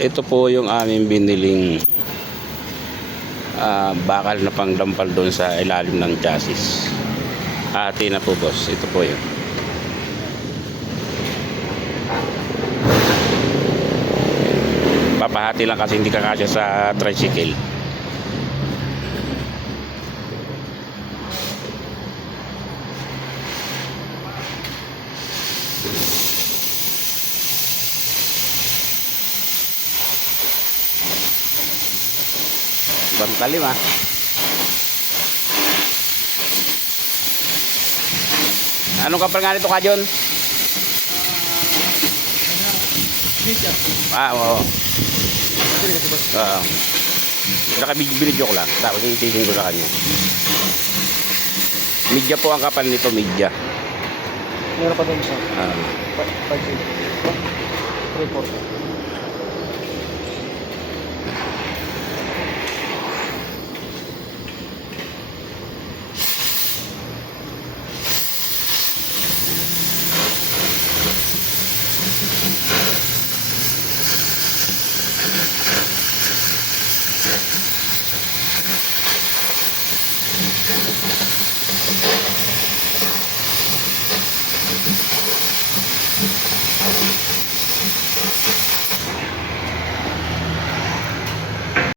Ito po yung aming biniling bakal na pangdampal doon sa ilalim ng chassis. Ati na po boss, ito po yun. Papahati lang kasi hindi kakasya sa tricycle. Bantalim Anong kapal nga nito ka, John? Oo. Nakabinidyo ko lang. Tapos itisin ko sa kanya. Media po ang kapal nito, media. Meron pa doon siya. 5 3/4.